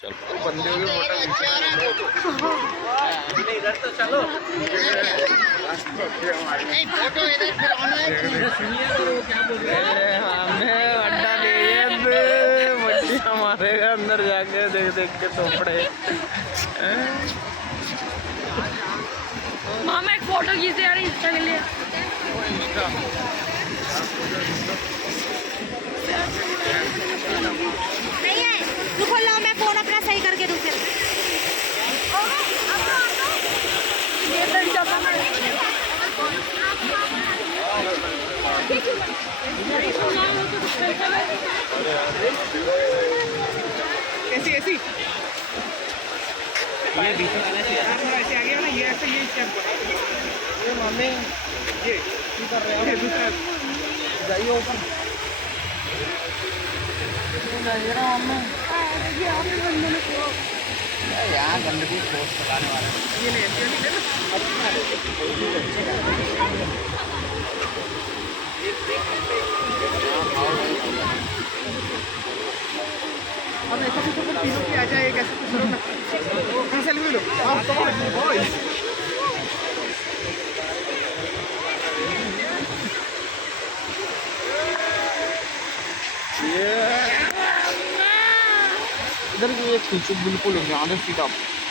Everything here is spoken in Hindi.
चलो बंदे भी मोटा इधर तो चलो फोटो इधर फिर सुनिए तो क्या बोल रहे हैं हमें अड्डा ले मट्टियाँ मारेगा अंदर जाके देख देख के टोपड़े। मामा एक फोटो खींचे यार इंस्टा के लिए। नहीं है, रुको लो मैं फोन अपना सही करके दूँ फिर। ऐसी ऐसी ये बीच में आना चाहिए थोड़ा ऐसे आ गया ना ये ऐसे ये स्टेप ये मम्मी ये कर रहे हो दूसरा जाइए ऊपर यहाँ गंदगी ठोस लगाने वाला ये ले अब ऐसा कुछ तो तीनों की आ जाए एक ऐसे कुछ ना कहाँ से ले लो आप तो बॉय इधर की ये खींचो बिल्कुल आने सीधा